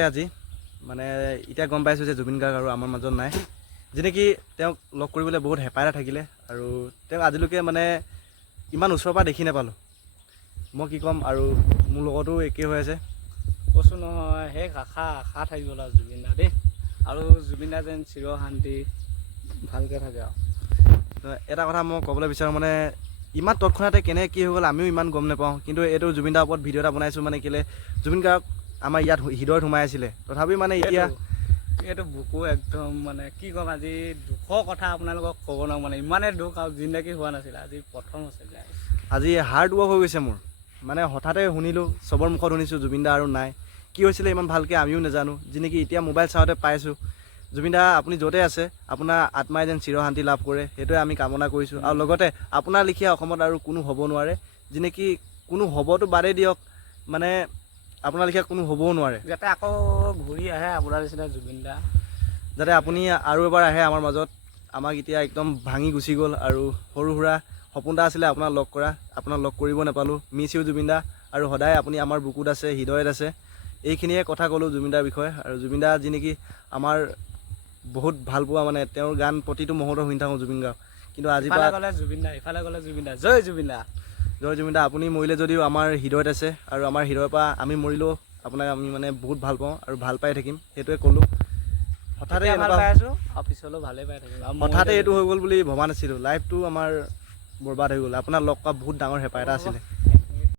আজি মানে এতিয়া গম পাইছোঁ যে জুবিন গাৰ্গ আৰু আমাৰ মাজত নাই, যেনেকি তেওঁক লগ কৰিবলৈ বহুত হেঁপাহ থাকিলে আৰু তেওঁক আজিলৈকে মানে ইমান ওচৰৰ পৰা দেখি নাপালোঁ। মই কি ক'ম, আৰু মোৰ লগতো একেই হৈ আছে। কৈছোঁ নহয়, সেই আশা থাকি গ'ল আৰু জুবিন দা দেই, আৰু জুবিন দা যেন চিৰ শান্তি ভালকৈ থাকে আৰু। এটা কথা মই ক'বলৈ বিচাৰোঁ, মানে ইমান তৎক্ষণাতে কেনে কি হৈ গ'ল আমিও ইমান গম নাপাওঁ, কিন্তু এইটো জুবিন দাৰ ওপৰত ভিডিঅ' এটা বনাইছোঁ। মানে কেলৈ জুবিন গাৰ্গ আমাৰ ইয়াত হৃদয়ত সোমাই আছিলে, তথাপি মানে এতিয়া এইটো বুকু একদম মানে কি ক'ম, আজি দুখৰ কথা আপোনালোকক ক'ব নোৱাৰোঁ। মানে ইমানেই দুখ আৰু জিন্দগী হোৱা নাছিলে, আজি প্ৰথম আছিলে। আজি হাৰ্ড ৱৰ্ক হৈ গৈছে মোৰ, মানে হঠাতে শুনিলোঁ, চবৰ মুখত শুনিছোঁ জুবিন দা আৰু নাই। কি হৈছিলে ইমান ভালকৈ আমিও নাজানো, যেনেকি এতিয়া মোবাইল চাওঁতে পাইছোঁ। জুবিন দা আপুনি য'তে আছে, আপোনাৰ আত্মাই যেন চিৰ শান্তি লাভ কৰে, সেইটোৱে আমি কামনা কৰিছোঁ। আৰু লগতে আপোনাৰ লিখীয়া অসমত আৰু কোনো হ'ব নোৱাৰে, যেনেকি কোনো হ'বতো বাদেই দিয়ক, মানে আপোনাৰ লিখীয়া কোনো হ'বও নোৱাৰে। যাতে আকৌ ঘূৰি আহে আপোনাৰ নিচিনা জুবিন দা, যাতে আপুনি আৰু এবাৰ আহে আমাৰ মাজত। আমাক এতিয়া একদম ভাঙি গুচি গ'ল, আৰু সৰু সুৰা সপোন এটা আছিলে আপোনাক লগ কৰা, আপোনাক লগ কৰিব নাপালোঁ। মিছ ইউ জুবিন দা, আৰু সদায় আপুনি আমাৰ বুকুত আছে, হৃদয়ত আছে। এইখিনিয়ে কথা ক'লোঁ জুবিন দাৰ বিষয়ে। আৰু জুবিন দা যি নেকি আমাৰ বহুত ভাল পোৱা, মানে তেওঁৰ গান প্ৰতিটো মুহূৰ্তত শুনি থাকোঁ জুবিন গাৰ্গ। কিন্তু আজিৰ পৰা গ'লে জুবিন দা, ইফালে গ'লে জুবিন দা, জয় জুবিন দা। জয় জুবিন দা, আপুনি মৰিলে যদিও আমাৰ হৃদয়ত আছে, আৰু আমাৰ হৃদয়ৰ পৰা আমি মৰিলেও আপোনাক আমি মানে বহুত ভাল পাওঁ আৰু ভাল পাই থাকিম, সেইটোৱে ক'লোঁ। হঠাতে ভাল পাই আছোঁ আৰু পিছলৈও ভালেই পাই থাকিম। হঠাতে এইটো হৈ গ'ল বুলি ভবা নাছিলোঁ। লাইফটো আমাৰ বৰবাদ হৈ গ'ল। আপোনাক লগ কৰা বহুত ডাঙৰ হেঁপাহ এটা আছিলে।